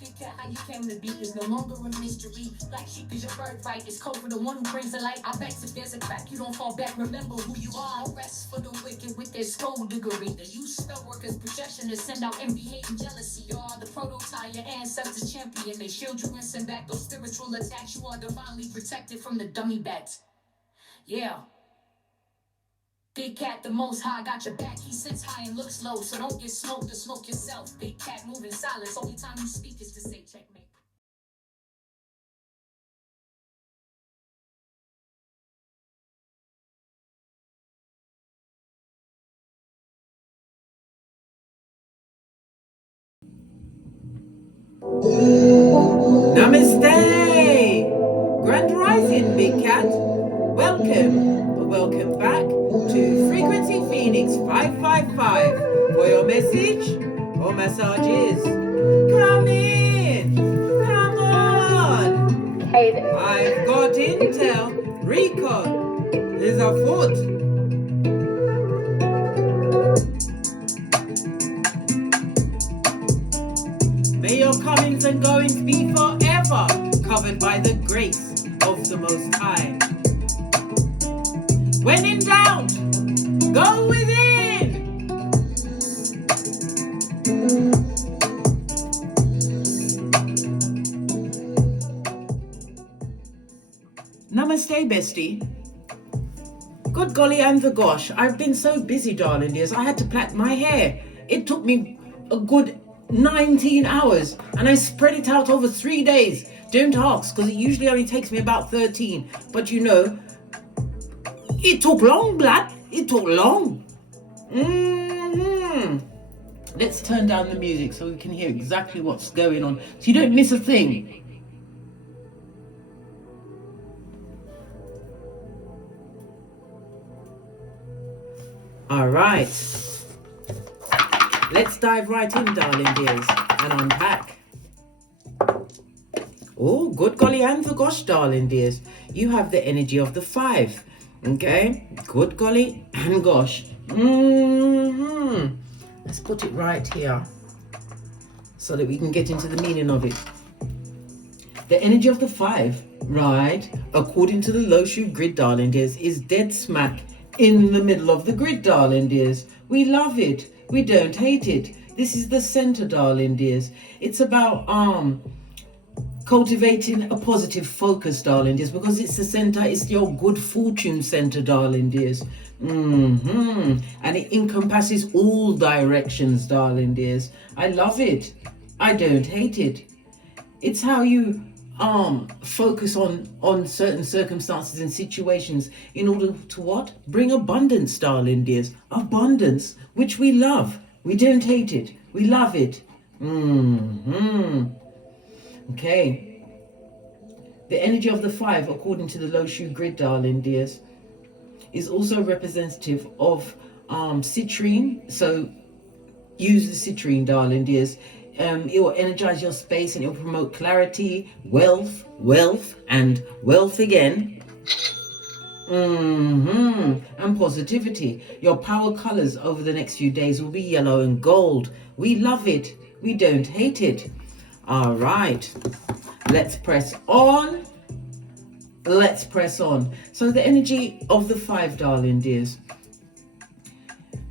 Big cat, how you came to be is no longer a mystery. Black sheep is your birthright. It's code for the one who brings the light. I bet if there's a crack, you don't fall back. Remember who you are. No rest for the wicked with their skullduggery. The use spell workers' projection to send out envy, hate, and jealousy. You are the prototype, your ancestors champion. They shield you and send back those spiritual attacks. You are divinely protected from the dummy bats. Yeah. Big cat, the most high, got your back. He sits high and looks low, so don't get smoked or smoke yourself. Big cat, moving silence. Only time you speak is to say checkmate. Namaste! Grand Rising, Big Cat. Welcome back to Frequency Phoenix 555 for your message or massages. Come in, come on. Hey there. I've got intel. Recon is afoot. May your comings and goings be forever covered by the grace of the Most High. When in doubt, go within. Namaste, bestie. Good golly and the gosh, I've been so busy, darling dears. I had to plait my hair. It took me a good 19 hours and I spread it out over 3 days. Don't ask, because it usually only takes me about 13. But you know, it took long, blood. It took long. Let's turn down the music so we can hear exactly what's going on, so you don't miss a thing. All right. Let's dive right in, darling dears, and unpack. Oh, good golly and the gosh, darling dears. You have the energy of the 5. Okay, good golly and gosh. Let's put it right here so that we can get into the meaning of it. The energy of the 5, right, according to the low shoe grid, darling dears, is dead smack in the middle of the grid, darling dears. We love it. We don't hate it. This is the center, darling dears. It's about cultivating a positive focus, darling dears, because it's the center, it's your good fortune center, darling dears. And it encompasses all directions, darling dears. I love it. I don't hate it. It's how you focus on certain circumstances and situations in order to what? Bring abundance, darling dears. Abundance, which we love. We don't hate it. We love it. Okay. The energy of the 5, according to the low shoe grid, darling dears, is also representative of citrine. So use the citrine, darling dears. It will energize your space and it will promote clarity, wealth, and wealth again. And positivity. Your power colors over the next few days will be yellow and gold. We love it. We don't hate it. All right. Let's press on. Let's press on. So the energy of the 5, darling dears.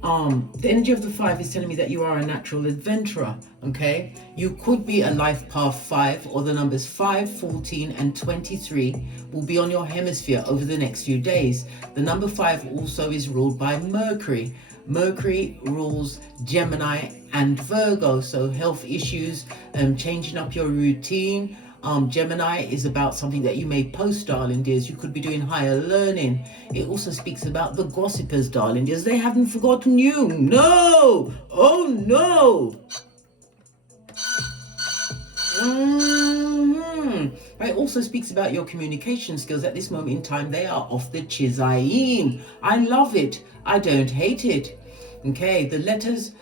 The energy of the 5 is telling me that you are a natural adventurer, okay? You could be a life path 5, or the numbers 5, 14, and 23 will be on your hemisphere over the next few days. The number 5 also is ruled by Mercury. Mercury rules Gemini and Virgo, so health issues, changing up your routine. Gemini is about something that you may post, darling dears. You could be doing higher learning. It also speaks about the gossipers, darling dears. They haven't forgotten you. No! Oh no! It also speaks about your communication skills. At this moment in time, they are off the chizayin. I love it. I don't hate it. Okay, the letters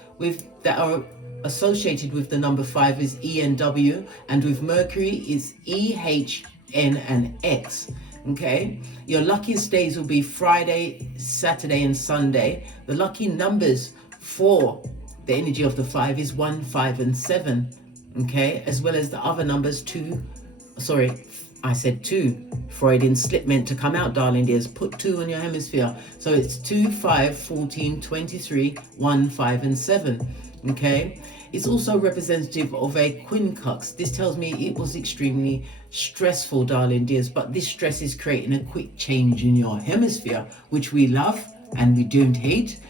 that are associated with the number 5 is E and W, and with Mercury is E, H, N, and X. Okay, your luckiest days will be Friday, Saturday, and Sunday. The lucky numbers for the energy of the 5 is 1, 5, and 7. okay, as well as the other numbers 2. Sorry, I said 2. Freudian slip meant to come out, darling dears. Put 2 on your hemisphere. So it's 2, 5, 14, 23, 1, 5, and 7. Okay. It's also representative of a quincux. This tells me it was extremely stressful, darling dears, but this stress is creating a quick change in your hemisphere, which we love and we don't hate.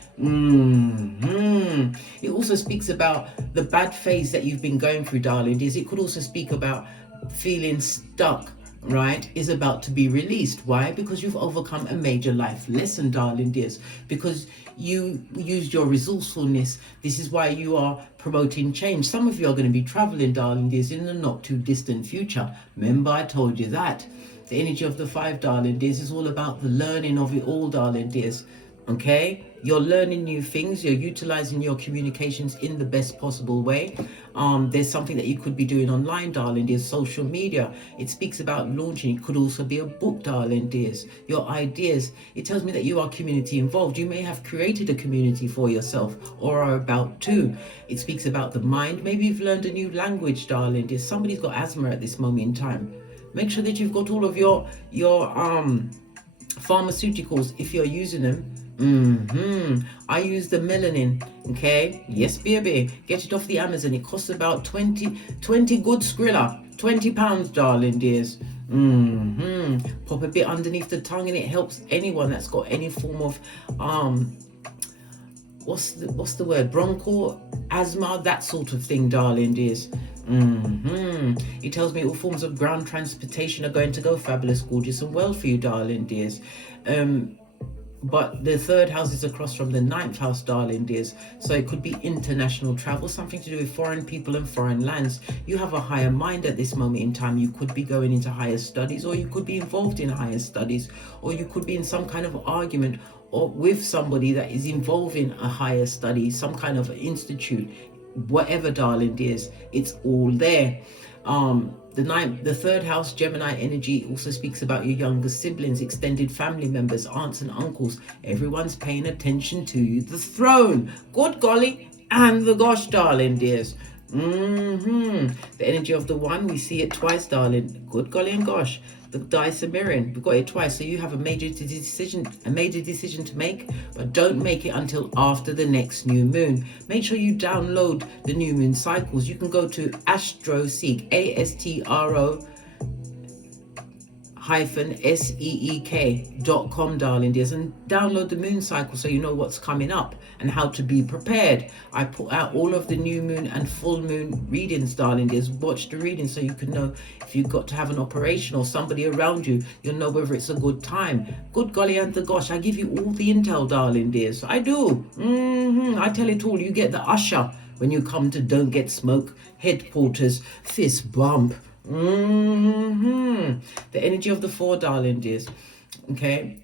It also speaks about the bad phase that you've been going through, darling dears. It could also speak about feeling stuck, right, is about to be released. Why? Because you've overcome a major life lesson, darling dears, because you used your resourcefulness. This is why you are promoting change. Some of you are going to be traveling, darling dears, in the not too distant future. Remember, I told you that. The energy of the 5, darling dears, is all about the learning of it all, darling dears. Okay, you're learning new things, you're utilizing your communications in the best possible way. There's something that you could be doing online, darling dears, social media. It speaks about launching. It could also be a book, darling dears, your ideas. It tells me that you are community involved. You may have created a community for yourself or are about to. It speaks about the mind. Maybe you've learned a new language, darling dears. Somebody's got asthma at this moment in time. Make sure that you've got all of your pharmaceuticals if you're using them. I use the melanin. Okay, yes baby, get it off the Amazon. It costs about 20 good Skrilla, £20, darling dears. Pop a bit underneath the tongue and it helps anyone that's got any form of what's the word, bronchial asthma, that sort of thing, darling dears. It tells me all forms of ground transportation are going to go fabulous, gorgeous and well for you, darling dears. But the 3rd house is across from the 9th house, darling dears. So it could be international travel, something to do with foreign people and foreign lands. You have a higher mind at this moment in time. You could be going into higher studies, or you could be involved in higher studies, or you could be in some kind of argument or with somebody that is involving a higher study, some kind of institute, whatever, darling dears. It's all there. The 3rd house, Gemini energy, also speaks about your younger siblings, extended family members, aunts and uncles. Everyone's paying attention to you. The throne, good golly, and the gosh, darling dears. The energy of the 1, we see it twice, darling. Good golly and gosh. The dice are mirroring. We've got it twice. So you have a major decision to make, but don't make it until after the next new moon. Make sure you download the new moon cycles. You can go to AstroSeek, ASTRO-SEEK.com, darling dears, and download the moon cycle so you know what's coming up and how to be prepared. I put out all of the new moon and full moon readings, darling dears. Watch the reading so you can know if you've got to have an operation or somebody around you. You'll know whether it's a good time. Good golly and the gosh, I give you all the intel, darling dears. I do. I tell it all. You get the usher when you come to Don't Get Smoke headquarters. Fist bump. The energy of the 4, darling dears. Okay.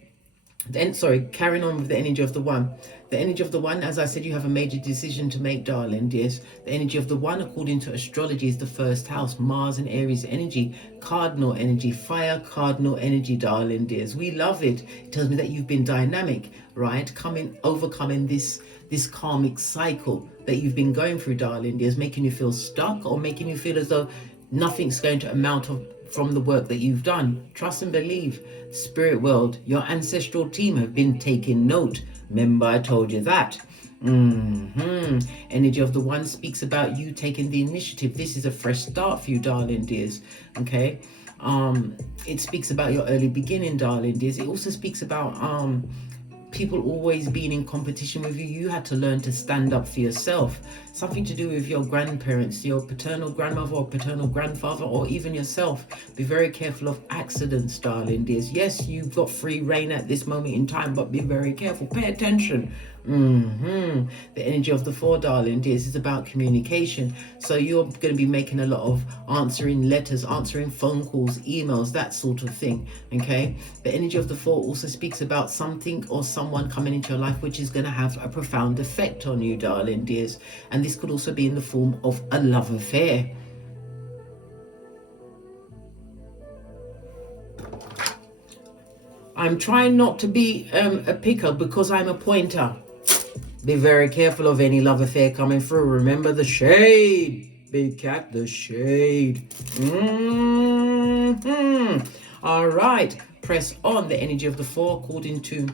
Carrying on with the energy of the 1. The energy of the 1, as I said, you have a major decision to make, darling dears. The energy of the 1, according to astrology, is the 1st house, Mars and Aries energy, cardinal energy, fire cardinal energy, darling dears. We love it. It tells me that you've been dynamic, right? Overcoming this karmic cycle that you've been going through, darling dears, making you feel stuck or making you feel as though nothing's going to amount from the work that you've done. Trust and believe. Spirit world, your ancestral team have been taking note. Remember, I told you that. Energy of the 1 speaks about you taking the initiative. This is a fresh start for you, darling dears. Okay. It speaks about your early beginning, darling dears. It also speaks about people always being in competition with you. You had to learn to stand up for yourself. Something to do with your grandparents, your paternal grandmother or paternal grandfather, or even yourself. Be very careful of accidents, darling dears. Yes, you've got free reign at this moment in time, but be very careful. Pay attention. The energy of the 4, darling dears, is about communication. So you're going to be making a lot of answering letters, answering phone calls, emails, that sort of thing. Okay. The energy of the 4 also speaks about something or someone coming into your life which is going to have a profound effect on you, darling dears. And this could also be in the form of a love affair. I'm trying not to be a picker because I'm a pointer. Be very careful of any love affair coming through. Remember the shade. Big cat, the shade. All right. Press on. The energy of the 4, according to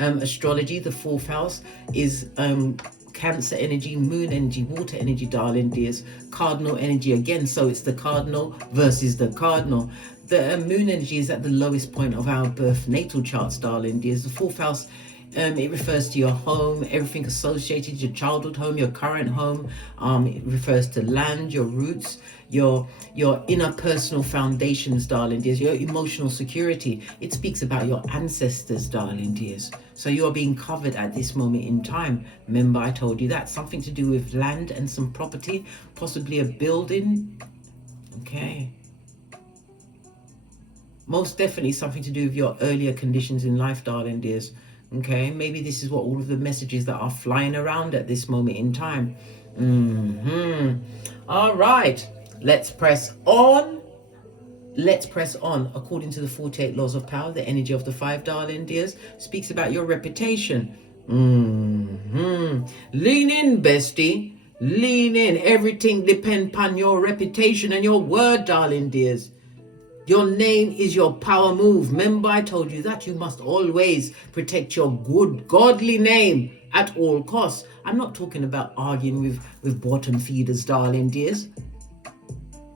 astrology, the 4th house is Cancer energy, moon energy, water energy, darling dears. Cardinal energy again. So it's the cardinal versus the cardinal. The moon energy is at the lowest point of our birth natal charts, darling dears. The 4th house, it refers to your home, everything associated, your childhood home, your current home. It refers to land, your roots, your inner personal foundations, darling dears, your emotional security. It speaks about your ancestors, darling dears. So you are being covered at this moment in time. Remember, I told you that. Something to do with land and some property, possibly a building. Okay. Most definitely something to do with your earlier conditions in life, darling dears. Okay, maybe this is what all of the messages that are flying around at this moment in time. All right, let's press on. Let's press on. According to the 48 laws of power, the energy of the 5, darling dears, speaks about your reputation. Lean in, bestie. Lean in. Everything depends upon your reputation and your word, darling dears. Your name is your power move. Remember, I told you that you must always protect your good, godly name at all costs. I'm not talking about arguing with bottom feeders, darling dears.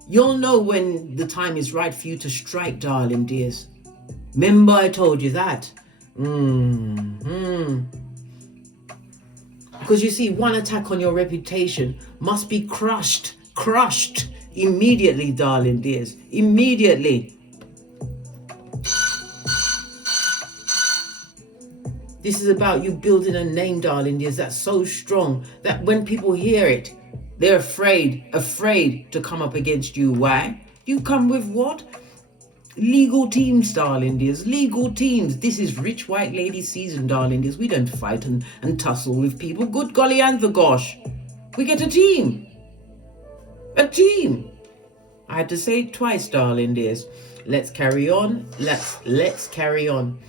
You'll know when the time is right for you to strike, darling dears. Remember, I told you that. Because you see, one attack on your reputation must be crushed immediately, darling dears. Immediately. This is about you building a name, darling dears, that's so strong that when people hear it, they're afraid to come up against you. Why? You come with what? Legal teams, darling dears. Legal teams. This is rich white lady season, darling dears. We don't fight and tussle with people. Good golly and the gosh. We get a team. A team. I had to say it twice, darling dears. Let's carry on. Let's carry on.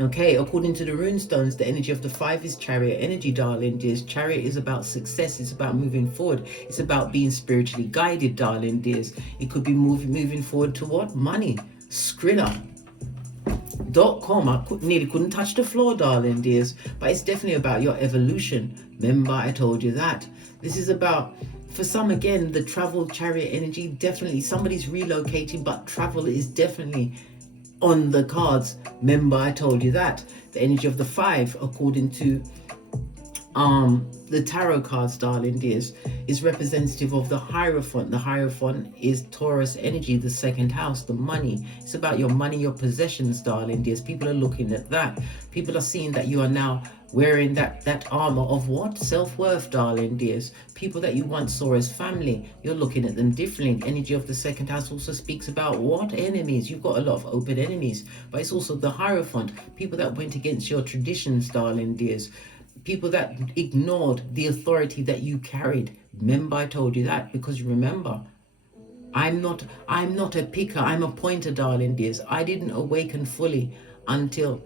Okay, according to the runestones, the energy of the 5 is chariot energy, darling dears. Chariot is about success. It's about moving forward. It's about being spiritually guided, darling dears. It could be moving forward to what? Money. Skrilla.com. I nearly couldn't touch the floor, darling dears. But it's definitely about your evolution. Remember, I told you that. This is about, for some, again, the travel chariot energy. Definitely somebody's relocating, but travel is definitely on the cards. Remember, I told you that. The energy of the 5, according to the tarot cards, darling dears, is representative of the Hierophant. The Hierophant is Taurus energy, the 2nd house, the money. It's about your money, your possessions, darling dears. People are looking at that. People are seeing that you are now wearing that armor of what? Self-worth, darling dears. People that you once saw as family, you're looking at them differently. Energy of the 2nd house also speaks about what? Enemies. You've got a lot of open enemies. But it's also the Hierophant. People that went against your traditions, darling dears. People that ignored the authority that you carried. Remember, I told you that, because you remember, I'm not a picker, I'm a pointer, darling dears. I didn't awaken fully until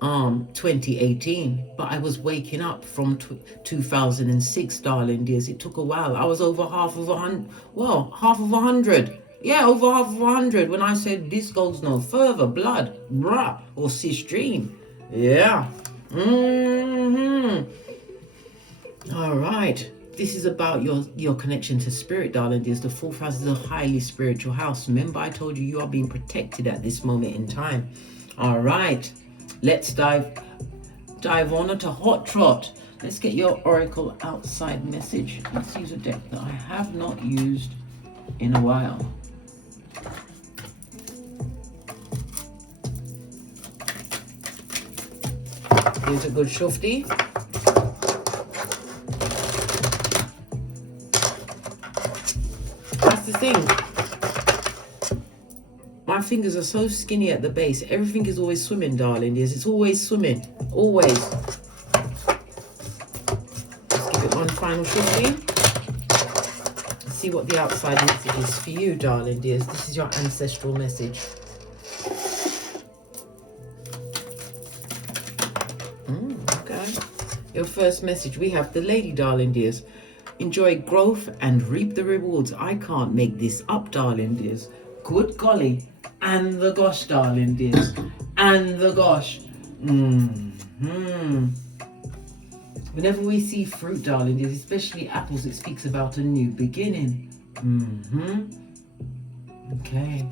2018, but I was waking up from 2006, darling dears. It took a while. I was over half of 100. Yeah, over half of 100 when I said this goes no further. Blood, brah, or cis dream. Yeah. All right. This is about your connection to spirit, darling dears. The 4th house is a highly spiritual house. Remember, I told you you are being protected at this moment in time. All right. Let's dive on to Hot Trot. Let's get your Oracle outside message. Let's use a deck that I have not used in a while. Here's a good shufti. That's the thing. My fingers are so skinny at the base. Everything is always swimming, darling. Yes, it's always swimming. Always. Let's give it one final shifting. See what the outside message is for you, darling dears. This is your ancestral message. Okay. Your first message. We have the lady, darling dears. enjoy growth and reap the rewards. I can't make this up, darling dears. Good golly. And the gosh, darling dears. And the gosh. Whenever we see fruit, darling dears, especially apples, it speaks about a new beginning. Okay.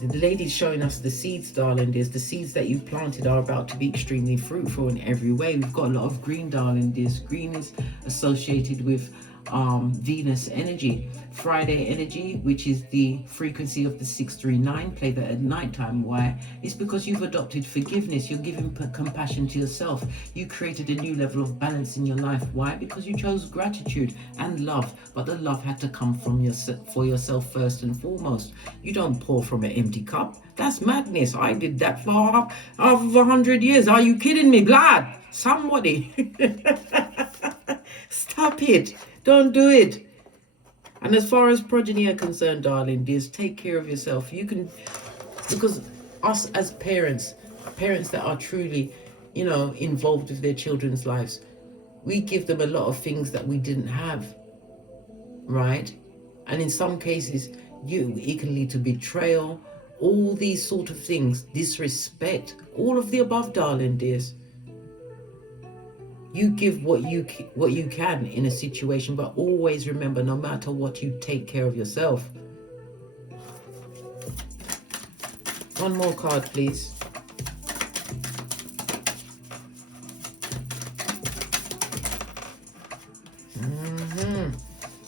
The lady's showing us the seeds, darling dears. The seeds that you've planted are about to be extremely fruitful in every way. We've got a lot of green, darling dears. Green is associated with Venus energy, Friday energy, which is the frequency of the 639. Play that at nighttime. Why? It's because you've adopted forgiveness. You're giving compassion to yourself. You created a new level of balance in your life. Why? Because you chose gratitude and love, but the love had to come from for yourself first and foremost. You don't pour from an empty cup. That's madness. I did that for half of 100 years. Are you kidding me, blood? Somebody. Stop it. Don't do it. And as far as progeny are concerned, darling dears, take care of yourself. You can, because us as parents that are truly, involved with their children's lives, we give them a lot of things that we didn't have, right? And in some cases, it can lead to betrayal, all these sort of things, disrespect, all of the above, darling dears. You give what you can in a situation, but always remember, no matter what, you take care of yourself. One more card, please.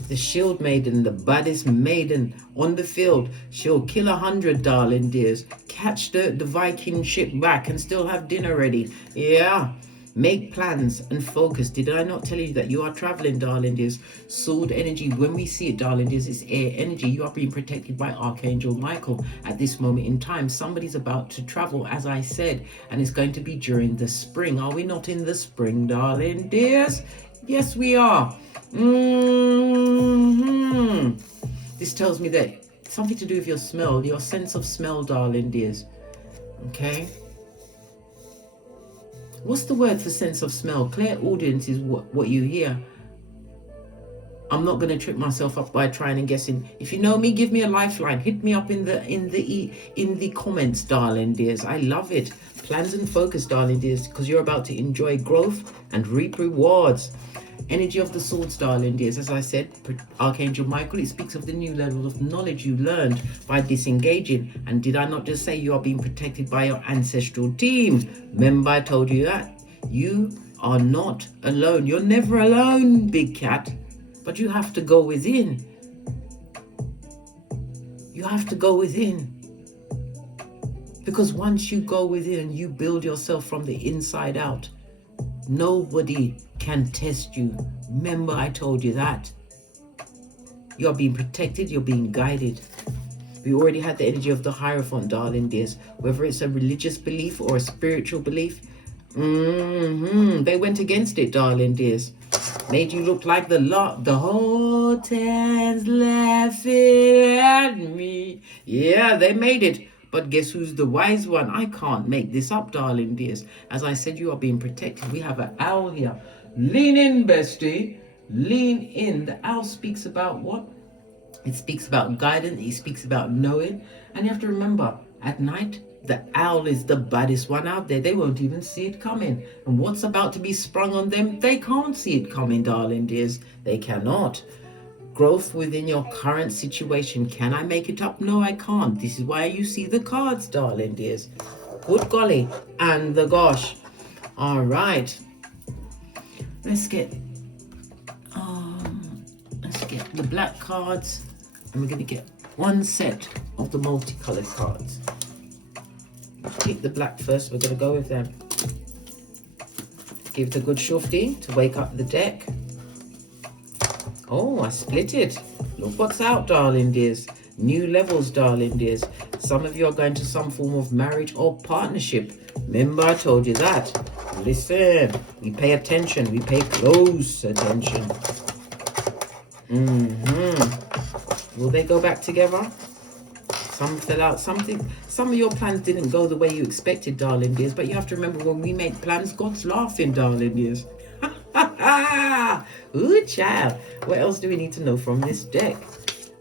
The shield maiden, the baddest maiden on the field. She'll kill 100, darling dears. Catch the Viking ship back and still have dinner ready. Yeah. Make plans and focus. Did I not tell you that you are traveling, darling dears? Sword energy, when we see it, darling dears, it's air energy. You are being protected by Archangel Michael at this moment in time. Somebody's about to travel, as I said, and it's going to be during the spring. Are we not in the spring, darling dears? Yes, we are. This tells me that something to do with your smell, your sense of smell, darling dears. Okay. What's the word for sense of smell? Clairaudience is what you hear. I'm not going to trip myself up by trying and guessing. If you know me, give me a lifeline. Hit me up in the comments, darling dears. I love it. Plans and focus, darling dears, because you're about to enjoy growth and reap rewards. Energy of the swords, darling dears. As I said, Archangel Michael, it speaks of the new level of knowledge you learned by disengaging. And did I not just say you are being protected by your ancestral team? Remember I told you that? You are not alone. You're never alone, big cat. But you have to go within. You have to go within. Because once you go within and you build yourself from the inside out, nobody can test you. Remember I told you that. You're being protected, you're being guided. We already had the energy of the Hierophant, darling dears. Whether it's a religious belief or a spiritual belief, they went against it, darling dears. Made you look like the hot hands laughing at me. Yeah, they made it. But guess who's the wise one? I can't make this up, darling dears. As I said, you are being protected. We have an owl here. Lean in, bestie. Lean in. The owl speaks about what? It speaks about guidance. It speaks about knowing. And you have to remember, at night, the owl is the baddest one out there. They won't even see it coming. And what's about to be sprung on them, they can't see it coming, darling dears. They cannot. Growth within your current situation. Can I make it up? No, I can't. This is why you see the cards, darling dears. Good golly. And the gosh. All right. Let's get the black cards. And we're going to get one set of the multicolored cards. Pick the black first. We're going to go with them. Give it a good shufty to wake up the deck. Oh, I split it. Look what's out, darling dears. New levels, darling dears. Some of you are going to some form of marriage or partnership. Remember, I told you that. Listen, we pay attention. We pay close attention. Will they go back together? Some fell out. Some of your plans didn't go the way you expected, darling dears. But you have to remember, when we make plans, God's laughing, darling dears. Ooh, child. What else do we need to know from this deck?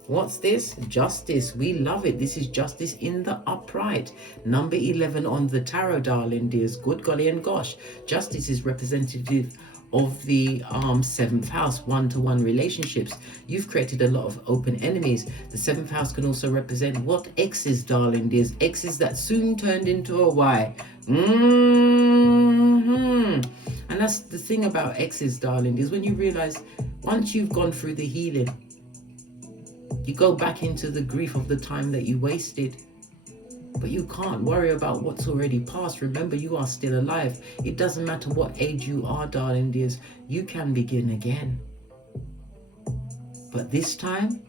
What's this? Justice. We love it. This is justice in the upright. Number 11 on the tarot, darling dears. Good golly and gosh. Justice is representative of the 7th house, one-to-one relationships. You've created a lot of open enemies. The 7th house can also represent what? Exes, darling dears. Exes that soon turned into a Y. And that's the thing about exes, darling, is when you realize once you've gone through the healing, you go back into the grief of the time that you wasted. But you can't worry about what's already passed. Remember, you are still alive. It doesn't matter what age you are, darling dears. You can begin again. But this time,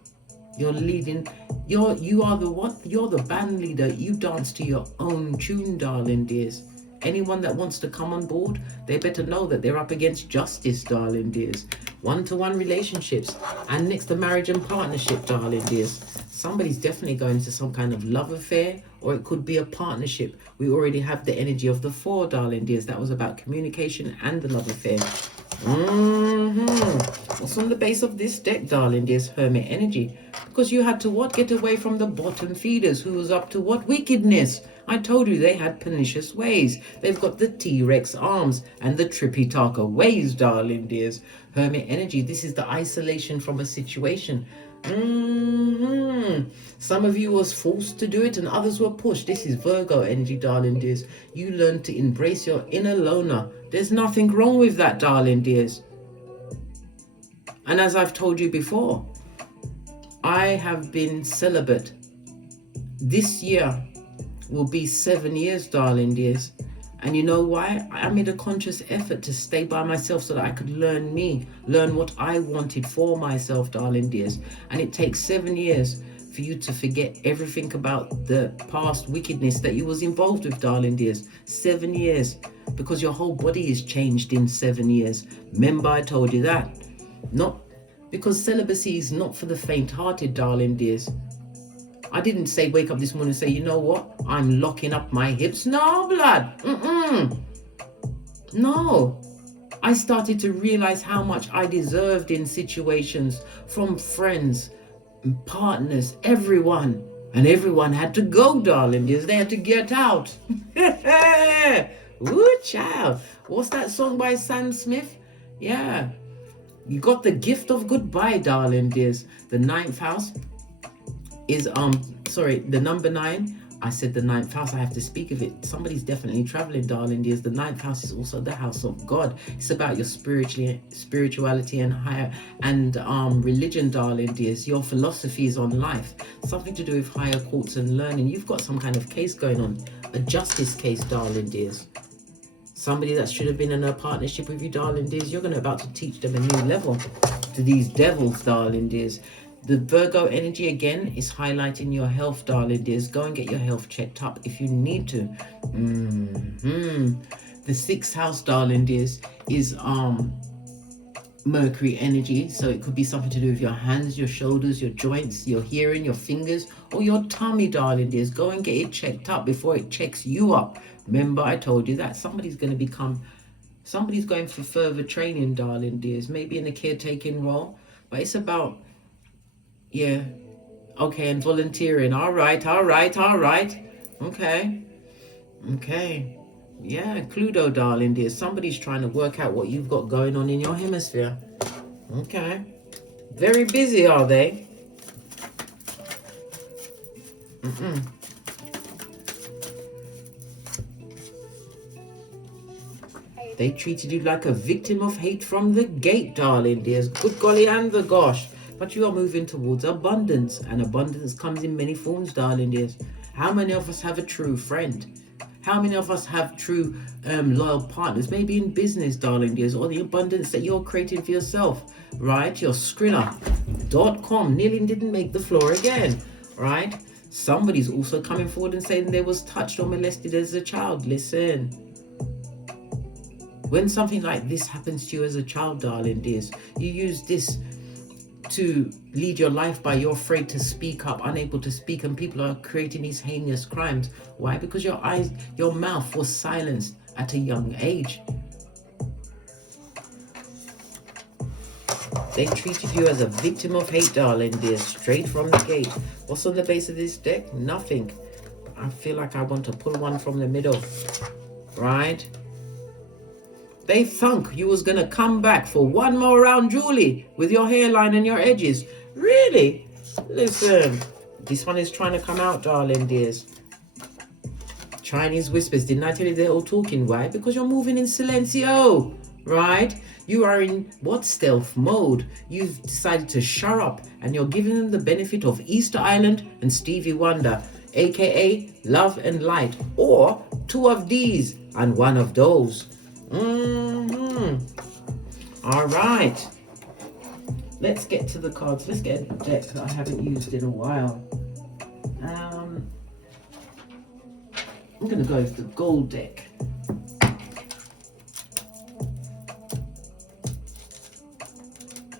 you're leading. You are the what? You're the band leader. You dance to your own tune, darling dears. Anyone that wants to come on board, they better know that they're up against justice, darling dears. One-to-one relationships. And next to marriage and partnership, darling dears. Somebody's definitely going to some kind of love affair, or it could be a partnership. We already have the energy of the 4, darling dears. That was about communication and the love affair. What's on the base of this deck, darling dears? Hermit energy. Because you had to what? Get away from the bottom feeders who was up to what? Wickedness. I told you they had pernicious ways. They've got the T-Rex arms and the trippy talker ways, darling dears. Hermit energy. This is the isolation from a situation. Some of you was forced to do it and others were pushed. This is Virgo energy, darling dears. You learn to embrace your inner loner. There's nothing wrong with that, darling dears. And as I've told you before, I have been celibate. This year will be 7 years, darling dears. And you know why? I made a conscious effort to stay by myself so that I could learn me, learn what I wanted for myself, darling dears. And it takes 7 years for you to forget everything about the past wickedness that you was involved with, darling dears. 7 years, because your whole body is changed in 7 years. Remember, I told you that. Not because celibacy is not for the faint-hearted, darling dears. I didn't say wake up this morning and say, you know what? I'm locking up my hips. No, blood. No. I started to realize how much I deserved in situations from friends, partners, everyone. And everyone had to go, darling, because they had to get out. Ooh, child. What's that song by Sam Smith? Yeah. You got the gift of goodbye, darling dears. The 9th house is the number 9. I said the 9th house, I have to speak of it. Somebody's definitely traveling, darling dears. The 9th house is also the house of God. It's about your spirituality and higher and religion, darling dears. Your philosophies on life, something to do with higher courts and learning. You've got some kind of case going on, a justice case, darling dears. Somebody that should have been in a partnership with you, darling dears, you're about to teach them a new level to these devils, darling dears. The Virgo energy again is highlighting your health, darling dears. Go and get your health checked up if you need to. The 6th house, darling dears, is Mercury energy. So it could be something to do with your hands, your shoulders, your joints, your hearing, your fingers, or your tummy, darling dears. Go and get it checked up before it checks you up. Remember, I told you that somebody's going for further training, darling dears. Maybe in a caretaking role, but it's about, yeah, okay, and volunteering. All right. Okay. Yeah, Cluedo, darling dear. Somebody's trying to work out what you've got going on in your hemisphere. Okay. Very busy, are they? They treated you like a victim of hate from the gate, darling dears. Good golly and the gosh. But you are moving towards abundance, and abundance comes in many forms, darling dears. How many of us have a true friend? How many of us have true loyal partners? Maybe in business, darling dears, or the abundance that you're creating for yourself, right? Your Skrilla.com nearly didn't make the floor again, right? Somebody's also coming forward and saying they was touched or molested as a child. Listen. When something like this happens to you as a child, darling dears, you use this to lead your life by. You're afraid to speak up, unable to speak, and people are creating these heinous crimes. Why? Because your mouth was silenced at a young age. They treated you as a victim of hate, darling dear, straight from the gate. What's on the base of this deck? Nothing. I feel like I want to pull one from the middle, right? They thunk you was going to come back for one more round, Julie, with your hairline and your edges. Really? Listen, this one is trying to come out, darling dears. Chinese whispers. Didn't I tell you they're all talking? Why? Because you're moving in silencio, right? You are in what? Stealth mode. You've decided to shut up, and you're giving them the benefit of Easter Island and Stevie Wonder, aka love and light, or two of these and one of those. All right, let's get to the cards. Let's get a deck that I haven't used in a while. I'm gonna go with the gold deck.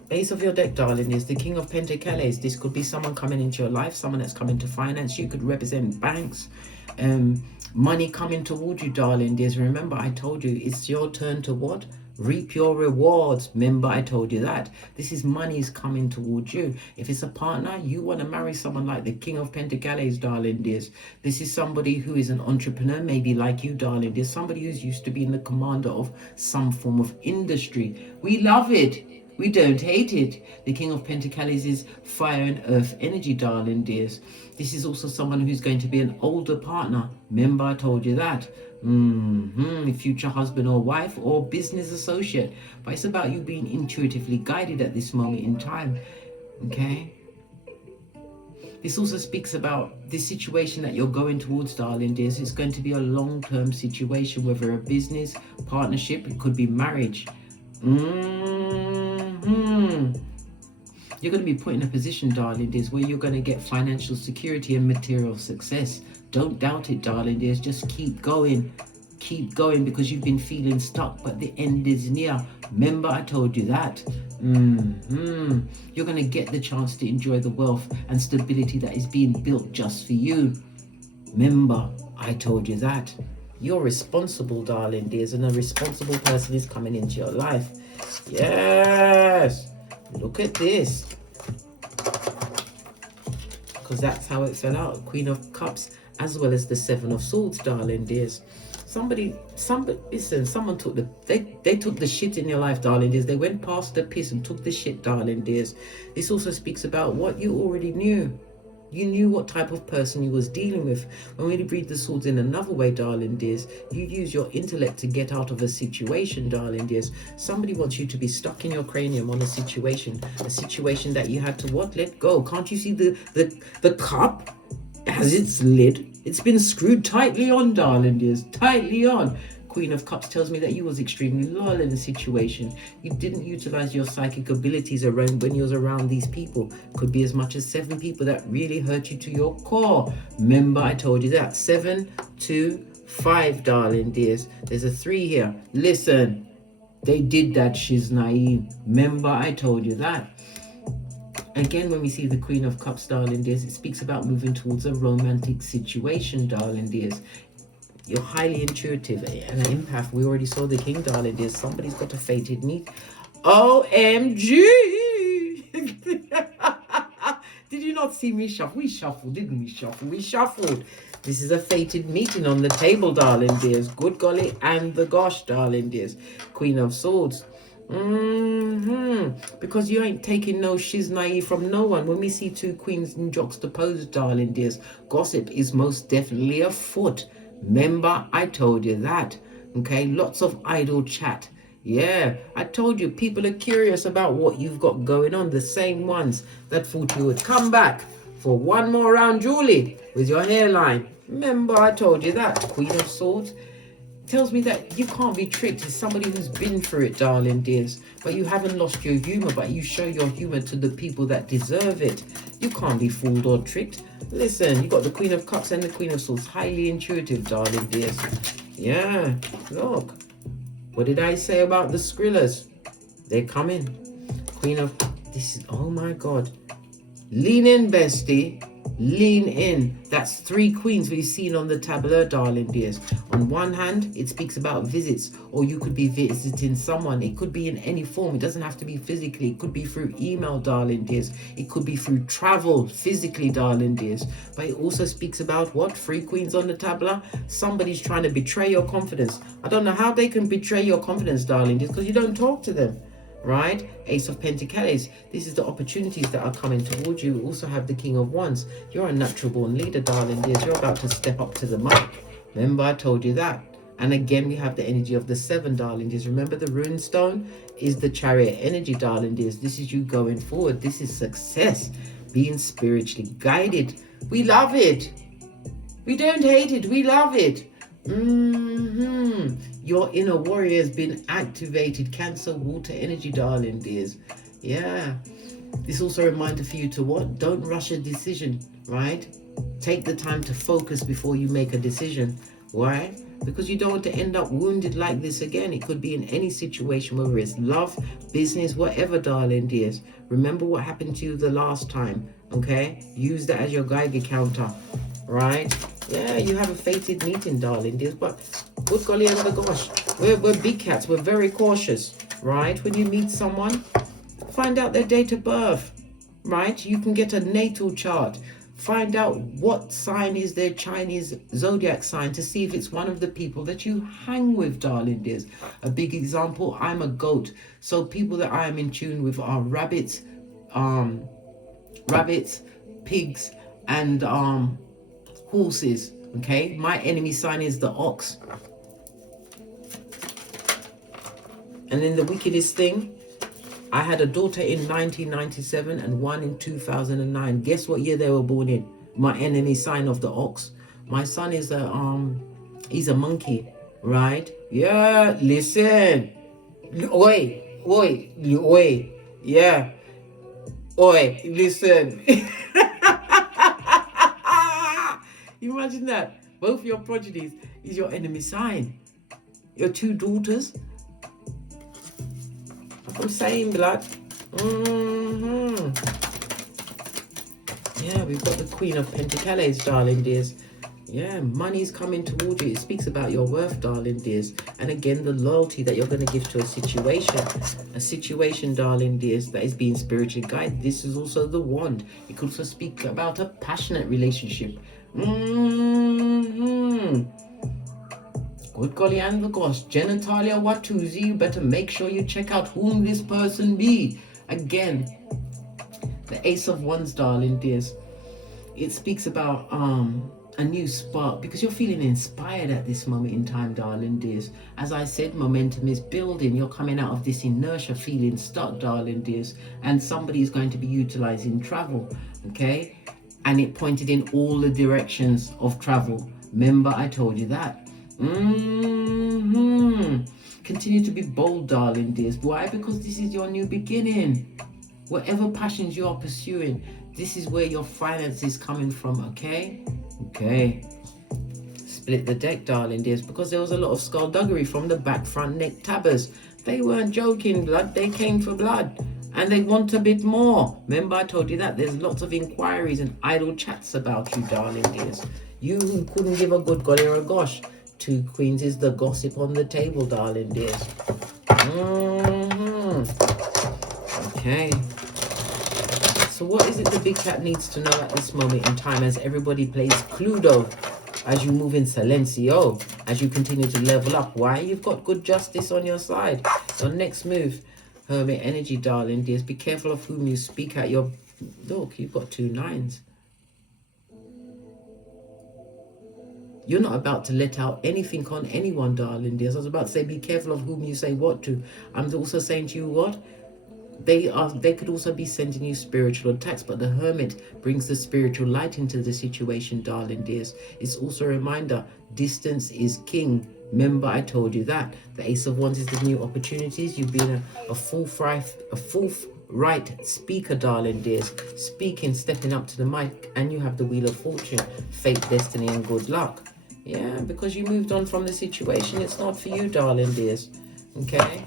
Base of your deck, darling, is the King of Pentacles. This could be someone coming into your life, someone that's coming to finance you. Could represent banks, money coming towards you, darling. Dears, remember I told you it's your turn to what? Reap your rewards. Remember I told you that. This is money's coming towards you. If it's a partner, you want to marry someone like the King of Pentacles, darling dears. This is somebody who is an entrepreneur, maybe like you, darling dears. Somebody who's used to being the commander of some form of industry. We love it. We don't hate it. The King of Pentacles is fire and earth energy, darling dears. This is also someone who's going to be an older partner. Remember I told you that. Future husband or wife or business associate. But it's about you being intuitively guided at this moment in time. Okay? This also speaks about the situation that you're going towards, darling dears. It's going to be a long-term situation, whether a business, partnership, it could be marriage. You're going to be put in a position, darling dears, where you're going to get financial security and material success. Don't doubt it, darling dears. Just keep going. Keep going, because you've been feeling stuck, but the end is near. Remember I told you that. You're going to get the chance to enjoy the wealth and stability that is being built just for you. Remember I told you that. You're responsible, darling dears, and a responsible person is coming into your life. Yes. Look at this. Because that's how it fell out. Queen of Cups as well as the Seven of Swords, darling dears. Listen, someone took they took the shit in your life, darling dears. They went past the piss and took the shit, darling dears. This also speaks about what you already knew. You knew what type of person you was dealing with. When we read the swords in another way, darling dears, you use your intellect to get out of a situation, darling dears. Somebody wants you to be stuck in your cranium on a situation that you had to what? Let go. Can't you see the cup has its lid? It's been screwed tightly on, darling dears, tightly on. Queen of Cups tells me that you was extremely loyal in the situation. You didn't utilize your psychic abilities around when you was around these people. Could be as much as 7 people that really hurt you to your core. Remember I told you that. 7, 2, 5, darling dears. There's a 3 here. Listen, they did that, she's naive. Remember I told you that. Again, when we see the Queen of Cups, darling dears, it speaks about moving towards a romantic situation, darling dears. You're highly intuitive and an empath. We already saw the King, darling dears. Somebody's got a fated meet. OMG! Did you not see me shuffle? We shuffled, didn't we shuffle? We shuffled. This is a fated meeting on the table, darling dears. Good golly and the gosh, darling dears. Queen of Swords. Because you ain't taking no shiz naive from no one. When we see 2 queens in juxtaposed, darling dears, gossip is most definitely afoot. Remember I told you that. Okay, lots of idle chat. Yeah, I told you people are curious about what you've got going on. The same ones that thought you would come back for one more round, Julie, with your hairline. Remember I told you that. Queen of Swords tells me that you can't be tricked. It's somebody who's been through it, darling dears. But you haven't lost your humor, but you show your humor to the people that deserve it. You can't be fooled or tricked. Listen, you got the Queen of Cups and the Queen of Swords. Highly intuitive, darling dears. Yeah, look. What did I say about the Skrillers? They're coming. Queen of... This is... Oh, my God. Lean in, bestie. Lean in. That's 3 queens we've seen on the tableau, darling dears. On one hand, it speaks about visits, or you could be visiting someone. It could be in any form. It doesn't have to be physically. It could be through email, darling dears. It could be through travel, physically, darling dears. But it also speaks about what? 3 queens on the tableau. Somebody's trying to betray your confidence. I don't know how they can betray your confidence, darling dears, because you don't talk to them. Right? Ace of Pentacles. This is the opportunities that are coming towards you. We also have the King of Wands. You're a natural born leader, darling dears. You're about to step up to the mic. Remember, I told you that. And again, we have the energy of the 7, darling dears. Remember, the rune stone is the Chariot energy, darling dears. This is you going forward. This is success. Being spiritually guided. We love it. We don't hate it. We love it. Your inner warrior has been activated. Cancer, water energy, darling dears. Yeah. This also a reminder for you to what? Don't rush a decision, right? Take the time to focus before you make a decision. Why? Because you don't want to end up wounded like this again. It could be in any situation, whether it's love, business, whatever, darling dears. Remember what happened to you the last time, okay? Use that as your Geiger counter, right? Yeah, you have a fated meeting, darling dears, but good golly and the gosh, we're big cats. We're very cautious, right? When you meet someone, find out their date of birth, right? You can get a natal chart. Find out what sign is their Chinese zodiac sign to see if it's one of the people that you hang with, darling dears. A big example, I'm a goat. So people that I am in tune with are rabbits, pigs, and horses. Okay, my enemy sign is the ox. And then the wickedest thing, I had a daughter in 1997 and one in 2009. Guess what year they were born in? My enemy sign of the ox. My son is he's a monkey, right? Yeah, listen. Oi, yeah. Oi, listen. Imagine that. Both your progenies is your enemy sign. Your 2 daughters. I'm saying, blood. Yeah, we've got the Queen of Pentacles, darling dears. Yeah, money's coming towards you. It speaks about your worth, darling dears. And again, the loyalty that you're going to give to a situation, darling dears, that is being spiritually guided. This is also the wand. It could also speak about a passionate relationship. Good golly and the gosh, genitalia watuzi, you better make sure you check out whom this person be. Again, the Ace of Wands, darling dears. It speaks about a new spark, because you're feeling inspired at this moment in time, darling dears. As I said, momentum is building. You're coming out of this inertia, feeling stuck, darling dears, and somebody is going to be utilizing travel, okay? And it pointed in all the directions of travel. Remember, I told you that. Continue to be bold, darling dears. Why? Because this is your new beginning. Whatever passions you are pursuing, this is where your finance is coming from, okay? Okay. Split the deck, darling dears, because there was a lot of skullduggery from the back, front, neck tabbers. They weren't joking, blood. They came for blood. And they want a bit more. Remember, I told you that. There's lots of inquiries and idle chats about you, darling dears. You who couldn't give a good golly or a gosh. 2 queens is the gossip on the table, darling dears. Okay. So what is it the big cat needs to know at this moment in time as everybody plays Cluedo, as you move in Silencio, as you continue to level up? Why? You've got good justice on your side. Your next move, Hermit energy, darling dears. Be careful of whom you speak at your... Look, you've got 2 9s. You're not about to let out anything on anyone, darling dears. I was about to say, be careful of whom you say what to. I'm also saying to you what? They could also be sending you spiritual attacks, but the Hermit brings the spiritual light into the situation, darling dears. It's also a reminder, distance is king. Remember, I told you that. The Ace of Wands is the new opportunities. You've been a forthright speaker, darling dears. Speaking, stepping up to the mic, and you have the Wheel of Fortune, fate, destiny, and good luck. Yeah, because you moved on from the situation. It's not for you, darling dears. Okay?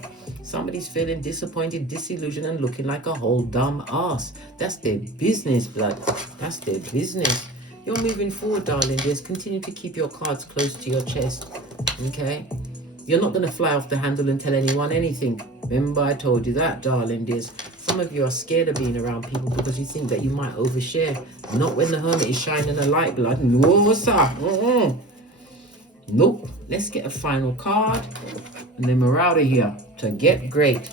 Somebody's feeling disappointed, disillusioned, and looking like a whole dumb ass. That's their business, blood. That's their business. You're moving forward, darling. Just continue to keep your cards close to your chest. Okay? You're not going to fly off the handle and tell anyone anything. Remember, I told you that, darling dears. Some of you are scared of being around people because you think that you might overshare. Not when the hermit is shining a light, blood. No, sir. Nope. Let's get a final card. And then we're out of here to get great.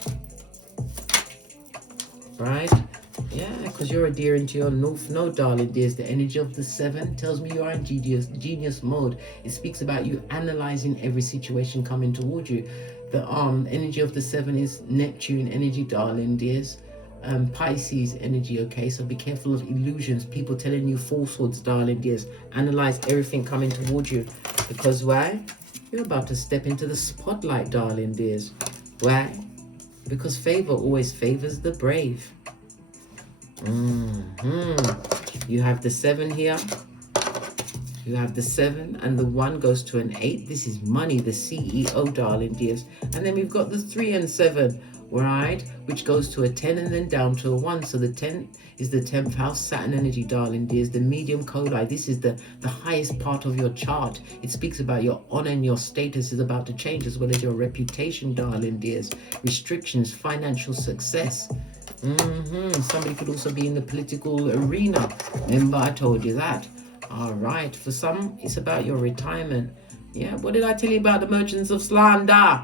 Right? Yeah, because you're adhering to your north node, darling dears. The energy of the 7 tells me you are in genius mode. It speaks about you analyzing every situation coming toward you. The energy of the 7 is Neptune energy, darling dears. Pisces energy, okay? So be careful of illusions, people telling you falsehoods, darling dears. Analyze everything coming toward you. Because why? You're about to step into the spotlight, darling dears. Why? Because favor always favors the brave. You have the 7 here. You have the 7 and the 1 goes to an 8. This is money, the CEO, darling dears. And then we've got the 3 and 7, right? Which goes to a 10 and then down to a 1. So the 10 is the 10th house Saturn energy, darling dears. The medium codi. This is the highest part of your chart. It speaks about your honor and your status is about to change, as well as your reputation, darling dears. Restrictions, financial success. Somebody could also be in the political arena. Remember, I told you that. All right. For some, it's about your retirement. Yeah. What did I tell you about the merchants of slander?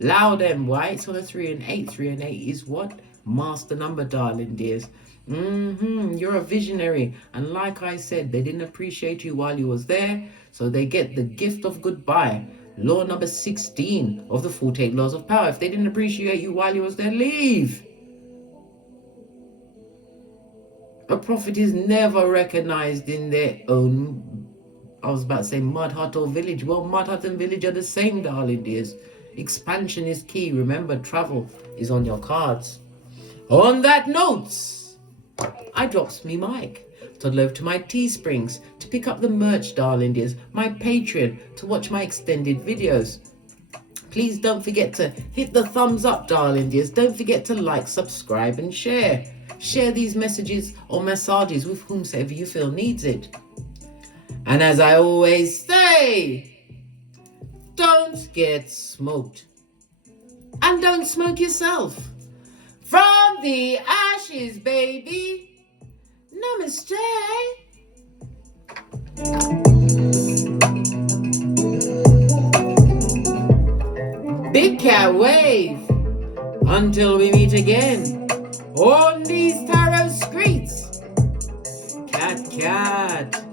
Allow them. Why? It's on a 3 and 8. 3 and 8 is what? Master number, darling dears. You're a visionary. And like I said, they didn't appreciate you while you was there. So they get the gift of goodbye. Law number 16 of the 48 laws of power. If they didn't appreciate you while you was there, leave. A prophet is never recognized in their own, I was about to say mud hut or village. Well, mud hut and village are the same, darling dears. Expansion is key. Remember, travel is on your cards. On that note, I drops me mic. Toddle over to my Teesprings to pick up the merch, darling dears. My Patreon to watch my extended videos. Please don't forget to hit the thumbs up, darling dears. Don't forget to like, subscribe, and share. Share these messages or massages with whomsoever you feel needs it. And as I always say, don't get smoked. And don't smoke yourself. From the ashes, baby. Namaste. Big cat wave. Until we meet again on these tarot streets. Cat.